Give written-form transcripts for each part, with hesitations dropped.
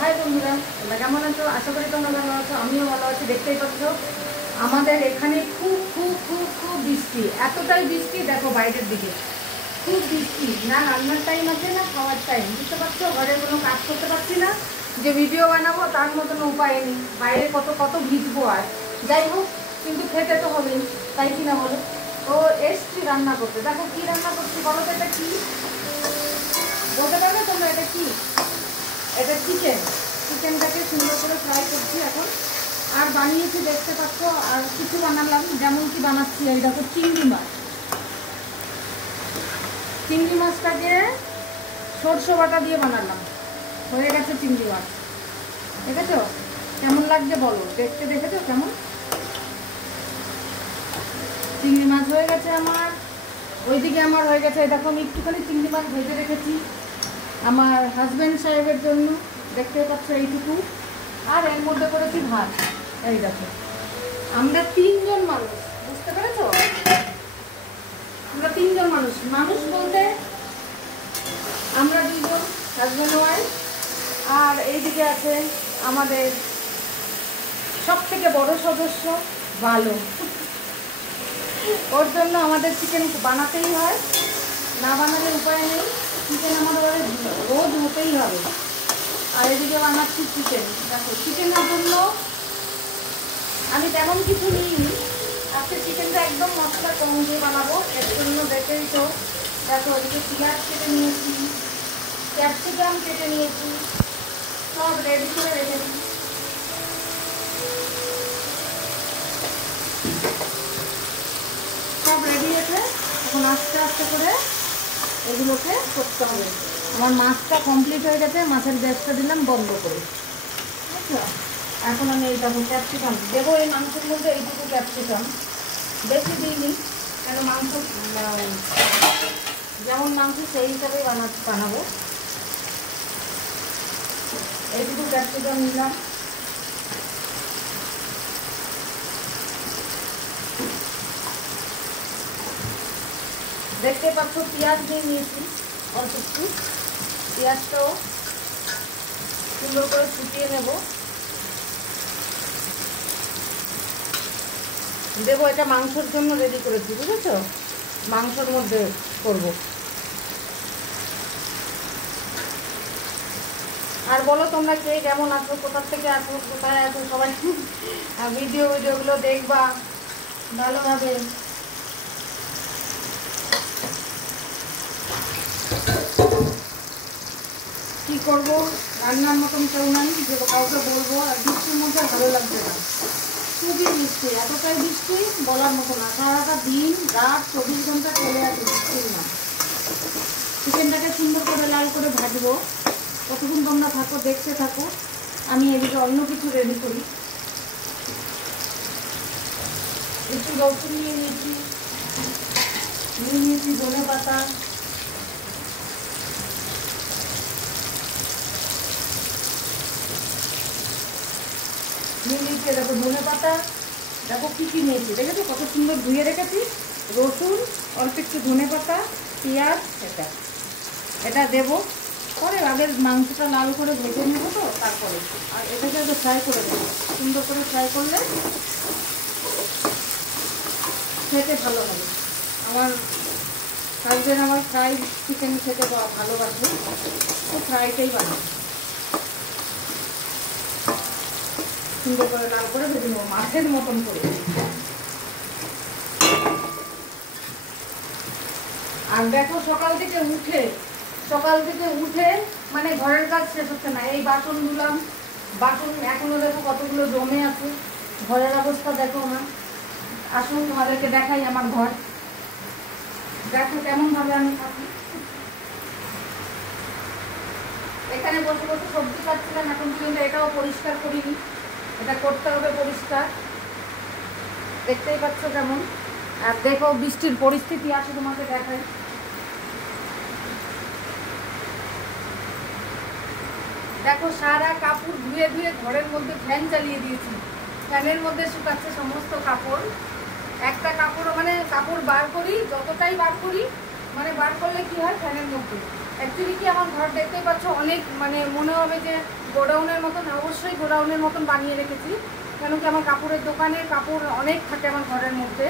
High বন্ধুরা, তোমরা কেমন আছো? আশা করি তোমরা ভালো আছো, আমিও ভালো আছি। দেখতেই পাচ্ছ আমাদের এখানে খুব খুব খুব খুব বৃষ্টি, এতটাই বৃষ্টি দেখো বাইরের দিকে খুব বৃষ্টি। না রান্নার টাইম আছে না খাওয়ার টাইম, বুঝতে পারছো? ঘরের কোনো কাজ করতে পারছি না, যে ভিডিও বানাবো তার মতন উপায় নেই। বাইরে কত কত ভিজবো, আর যাই হোক কিন্তু খেতে তো হবেই, তাই কিনা বলো? তো এসছি রান্না করতে। দেখো কি রান্না করছি বলো তো, এটা কি বলতে পারবে তোমরা? এটা কি? এটা চিকেনটাকে সুন্দর করে ফ্রাই করছি এখন। আর বানিয়েছি দেখতে পাচ্ছ, আর কিছু বানালাম। যেমন কি বানাচ্ছি এই দেখো, চিংড়ি মাছটাকে সরষে বাটা দিয়ে বানালাম। হয়ে গেছে চিংড়ি মাছ, দেখেছো কেমন লাগছে বলো? দেখতে দেখেছো কেমন? চিংড়ি মাছ হয়ে গেছে আমার। ওইদিকে আমার হয়ে গেছে, দেখো আমি একটুখানি চিংড়ি মাছ ভেজে রেখেছি আমার হাজব্যান্ড সাহেবের জন্য, দেখতে পাচ্ছ এইটুকু। আর এর মধ্যে করেছি ভাত। এই দেখো আমরা 3 জন মানুষ, বুঝতে পেরেছো? আমরা 3 জন মানুষ বলতে আমরা 2 জন হাজব্যান্ড ওয়াইফ, আর এইদিকে আছে আমাদের সব থেকে বড় সদস্য ভালো। ওর জন্য আমাদের চিকেন বানাতেই হয়, না বানালে উপায় নেই। চিকেন আমাদের রোজ হতেই হবে। আর এদিকে বানাচ্ছি চিকেন। দেখো চিকেনের জন্য আমি তেমন কিছু নিইনি, আজকে চিকেনটা একদম মশলা কম দিয়ে বানাবো। এর জন্য দেখেই তো দেখো ওদিকে পেঁয়াজ কেটে নিয়েছি, ক্যাপসিকাম কেটে নিয়েছি, সব রেডি করে রেখেছি। সব রেডি রেখে এখন আস্তে আস্তে করে এগুলোকে করতে হবে। আমার মাছটা কমপ্লিট হয়ে গেছে, মাছের গ্যাসটা দিলাম বন্ধ করে, বুঝছো? এখন আমি এই দেখো ক্যাপসিকাম দেবো এই মাংসের মধ্যে। এইটুকু ক্যাপসিকাম, বেশি দিইনি, কেন মাংস যেমন মাংস সেই হিসাবেই বানাবো। এইটুকু ক্যাপসিকাম নিলাম। দেখতে পাচ্ছ পেঁয়াজ দিয়ে নিয়েছি অল্প একটু। পেঁয়াজটাও সুন্দর করে ফুটিয়ে নেব, দেবো। এটা মাংসের জন্য রেডি করেছি, বুঝেছো? মাংসের মধ্যে করব। আর বলো তোমরা কে কেমন আছো, কোথা থেকে আছো, কোথায় আছো সবাই? ভিডিওগুলো দেখবা ভালোভাবে। কি করবো, রান্নার মতন কেউ নাই যে কাউকে বলবো। আর বৃষ্টির মধ্যে ভালো লাগছে না, খুবই বৃষ্টি, এতটাই বৃষ্টি বলার মতো না। সারাটা দিন রাত 24 ঘন্টা চলে আছে বৃষ্টির না। চিকেনটাকে সুন্দর করে লাল করে ভাজবো, কতক্ষণ তোমরা থাকো দেখতে থাকো। আমি এদিকে অন্য কিছু রেডি করি। একটু রসুন নিয়ে নিয়েছি ধনে পাতা, নিয়ে নিয়েছি দেখো ধনে পাতা। দেখো কী কী নিয়েছি দেখেছো, কত সুন্দর ধুয়ে রেখেছি। রসুন, অল্প একটু ধনে পাতা, পেঁয়াজ, এটা দেবো পরে। আগে মাংসটা লাল করে ভেজে নেবো তো তারপরে। আর এটাকে আগে ফ্রাই করে দেবো, সুন্দর করে ফ্রাই করলে খেতে ভালো হবে। আমার হাজবেন্ড আমার ফ্রাই চিকেন খেতে ভালোবাসে, তো ফ্রাইটাই বানাবো। সুন্দর করে লাল করে ভেজে নেবো মাছের মতন করে। আর দেখো সকাল থেকে উঠে মানে ঘরের কাজ শেষ হচ্ছে না। এই বাসন ধুলাম, বাসন এখনো দেখো কতগুলো জমে আছে। ঘরের অবস্থা দেখো আমার। আসুন তোমাদেরকে দেখাই আমার ঘর, দেখো কেমন ভাবে আমি থাকি। এখানে বসে বসে সবজি কাটছিলাম, এখন পর্যন্ত এটাও পরিষ্কার করিনি। এটা করতে হবে পরিষ্কার, দেখতেই পাচ্ছ কেমন। আর দেখো বৃষ্টির পরিস্থিতি, আসে তোমাকে দেখাই। দেখো সারা কাপড় ধুয়ে ঘরের মধ্যে ফ্যান চালিয়ে দিয়েছি, ফ্যানের মধ্যে শুকাচ্ছে সমস্ত কাপড়। একটা কাপড় মানে কাপড় বার করি, যতটাই বার করি মানে বার করলে কি হয় ফ্যানের মধ্যে অ্যাকচুয়ালি কি আমার ঘর দেখতেই পাচ্ছ অনেক মানে মনে হবে যে গোডাউনের মতন, অবশ্যই গোডাউনের মতন বানিয়ে রেখেছি। কেন কি আমার কাপড়ের দোকানে কাপড় অনেক থাকে আমার ঘরের মধ্যে,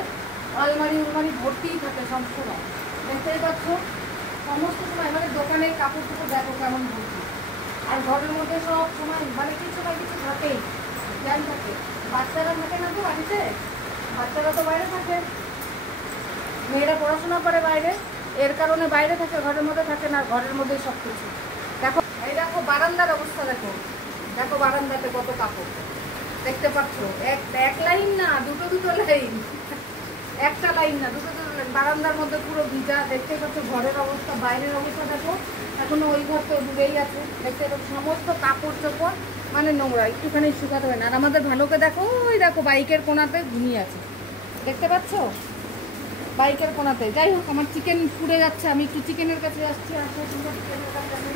আলমারি উলমারি ভর্তিই থাকে সবসময়, দেখতেই পাচ্ছ সমস্ত সময় মানে দোকানের কাপড় টুকু দেখো কেমন ভর্তি। আর ঘরের মধ্যে সব সময় মানে কিছু না কিছু থাকেই, যাই থাকে। বাচ্চারা থাকে না তো বাড়িতে, বাচ্চারা তো বাইরে থাকে, মেয়েরা পড়াশোনা করে বাইরে, এর কারণে বাইরে থাকে, ঘরের মধ্যে থাকে না, ঘরের মধ্যেই সব কিছু। দেখো এই দেখো বারান্দার অবস্থা দেখো, দেখো বারান্দাতে কত কাপড় দেখতে পাচ্ছ, এক লাইন না, দুটো লাইন, একটা লাইন না, দুটো লাইন। বারান্দার মধ্যে পুরো ভিজা, দেখতে পাচ্ছ ঘরের অবস্থা, বাইরের অবস্থা দেখো, এখনো ওই ঘর তো দূরেই আছে, দেখতে পাচ্ছ সমস্ত কাপড় চোপড় মানে নোংরা, একটুখানি শুকাতে হয় না। আর আমাদের ভালোকে দেখো, ওই দেখো বাইকের কোনাতে ঘুমিয়ে আছে, দেখতে পাচ্ছ বাইকের কোনাতে। যাই হোক আমার চিকেন পুড়ে যাচ্ছে, আমি একটু চিকেনের কাছে আসছি। আসো তোমরা চিকেনের কাছে আসো।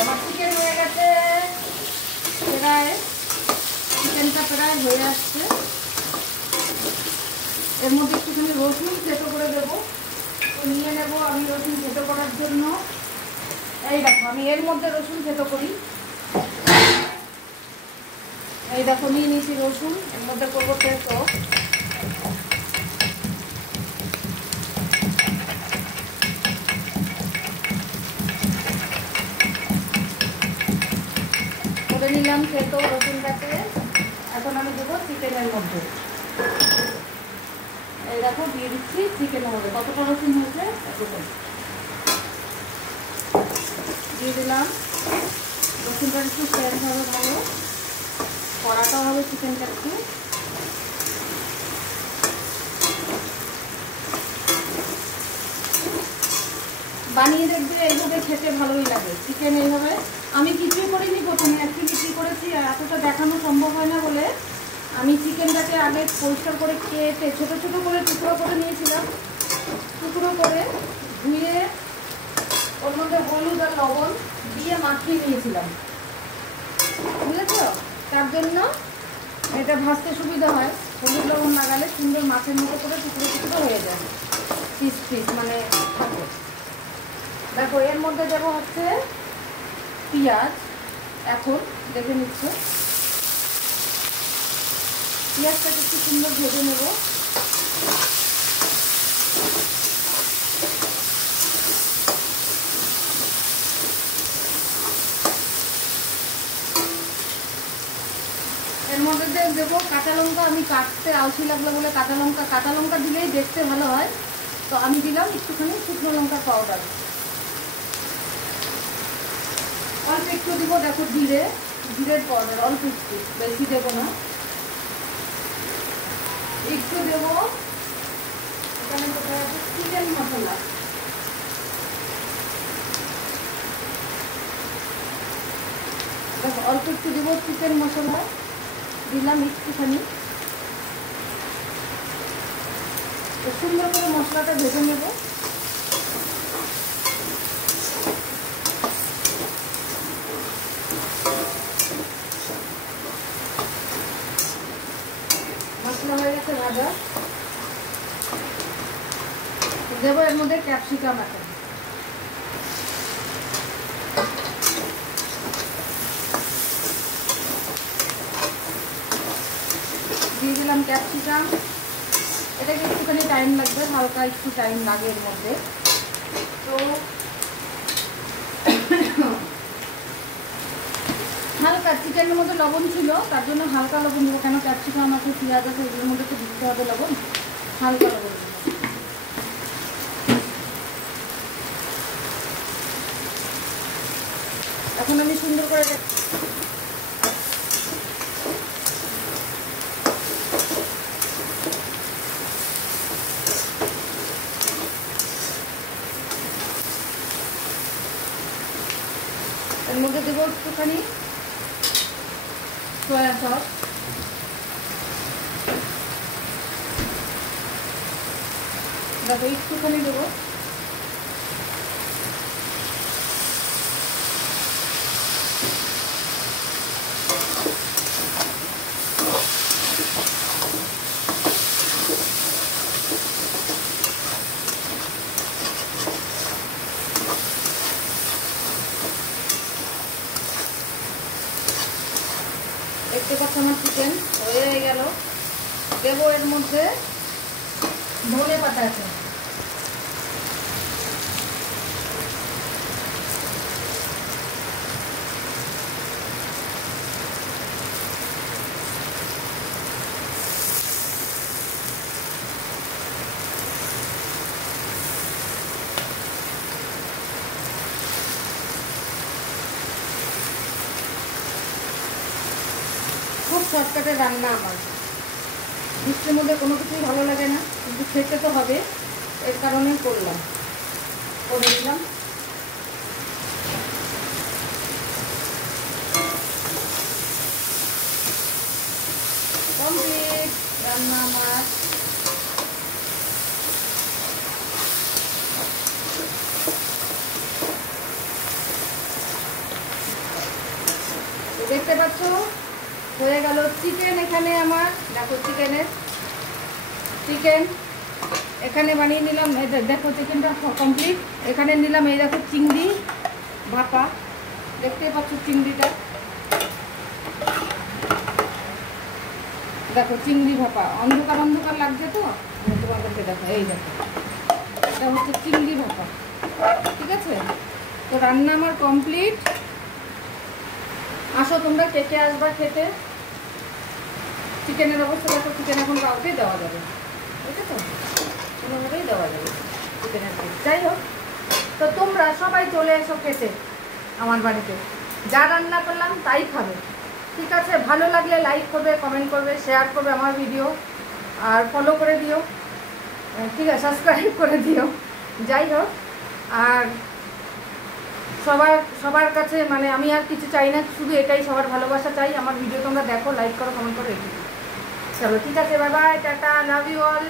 আমার চিকেন হয়ে গেছে প্রায়, চিকেনটা প্রায় হয়ে আসছে। এর মধ্যে একটুখানি রসুন থেতো করে দেবো, তো নিয়ে নেবো আমি রসুন থেতো করার জন্য। এই দেখো আমি এর মধ্যে রসুন থেতো করি, এই দেখো নিয়ে নিয়েছি রসুন, এর মধ্যে করবো থেতো। করে নিলাম থেতো রসুনটাকে, এখন আমি দেবো চিকেনের মধ্যে। এই দেখো দিয়ে দিচ্ছি চিকেনের মধ্যে, কতটা রসুন হয়েছে এতটা দিয়ে দিলাম। রসুনটা একটু সেন্ট হবে ভালো, কড়াটা হবে চিকেনটা একটু। বানিয়ে দেখবে এইভাবে খেতে ভালোই লাগে চিকেন এইভাবে। আমি কিছুই করিনি প্রথমে, অ্যাকচুয়ালি কী করেছি এতটা দেখানো সম্ভব হয় না বলে আমি চিকেনটাকে আগে পরিষ্কার করে কেটে ছোটো ছোটো করে টুকরো করে নিয়েছিলাম, টুকরো করে ধুয়ে ওর মধ্যে হলুদ আর লবণ দিয়ে মাখিয়ে নিয়েছিলাম, বুঝেছ? তার জন্য এটা ভাজতে সুবিধা হয়, হলুদ লবণ লাগালে সুন্দর মাছের মতো করে টুকরো টুকরো হয়ে যায়, পিস পিস মানে থাকে। দেখো এর মধ্যে দেবো হচ্ছে পেঁয়াজ, এখন দেখে নিচ্ছে পেঁয়াজটাকে একটু সুন্দর ভেজে নেব। এর মধ্যে দেবো কাঁচা লঙ্কা, আমি কাটতে আলসি লাগলো বলে কাঁচা লঙ্কা দিলেই দেখতে ভালো হয়, তো আমি দিলাম একটুখানি শুকনো লঙ্কার পাউডার, অল্প একটু দিব। দেখো জিরের পাউডার অল্প একটু, বেশি দেবো না, একটু দেবো। এখানে কোথায় আছে চিকেন মশলা, দেখো অল্প একটু দেবো চিকেন মশলা, দিলাম একটুখানি। সুন্দর করে মশলাটা ভেজে নেব। মশলা হয়ে গেছে ভাজা, দেবো এর মধ্যে ক্যাপসিকাম আছে, দিয়ে দিলাম ক্যাপসিকাম। এটাকে একটুখানি টাইম লাগবে, হালকা একটু টাইম লাগে এর মধ্যে। তো হালকা চিকেনের মধ্যে লবণ ছিল, তার জন্য হালকা লবণ দেবো, কেন ক্যাপসিকাম আছে পেঁয়াজ আছে এগুলোর মধ্যে তো দিতে হবে লবণ, হালকা লবণ দেবো। এখন আমি সুন্দর করে এর মধ্যে দেবো একটুখানি সয়া সস, দেখো একটুখানি দেবো। দেবো এর মধ্যে ধনে পাতা আছে, খুব শর্টকাটে রান্না আমার। বৃষ্টির মধ্যে কোনো কিছুই ভালো লাগে না, কিন্তু খেতে তো হবে, এর কারণেই করলাম, করে দিলাম। কমপ্লিট রান্না আমার। দেখতে পাচ্ছ হয়ে গেল চিকেন। এখানে আমার দেখো চিকেন এখানে বানিয়ে নিলাম। দেখো চিকেনটা কমপ্লিট। এখানে নিলাম এই দেখো চিংড়ি ভাপা, দেখতে পাচ্ছ চিংড়িটা, দেখো চিংড়ি ভাপা। অন্ধকার অন্ধকার লাগছে তো তোমাদেরকে দেখো, এই দেখো এটা হচ্ছে চিংড়ি ভাপা, ঠিক আছে। তো রান্না আমার কমপ্লিট। আসো তোমরা কে কে আসবা খেতে। চিকেনের অবস্থা দেখো, চিকেন এখন কাউকেই দেওয়া যাবে, ঠিক আছে, কোনোভাবেই দেওয়া যাবে চিকেনের পিস। যাই হোক, তো তোমরা সবাই চলে এসো খেতে আমার বাড়িতে, যা রান্না করলাম তাই খাবে, ঠিক আছে। ভালো লাগলে লাইক করবে, কমেন্ট করবে, শেয়ার করবে আমার ভিডিও, আর ফলো করে দিও, ঠিক আছে, সাবস্ক্রাইব করে দিও। যাই হোক, আর সবার কাছে মানে আমি আর কিছু চাই না, শুধু এটাই, সবার ভালোবাসা চাই। আমার ভিডিও তোমরা দেখো, লাইক করো, কমেন্ট করো, এটুকু। চলো ঠিক আছে, bye bye, tata, love you all.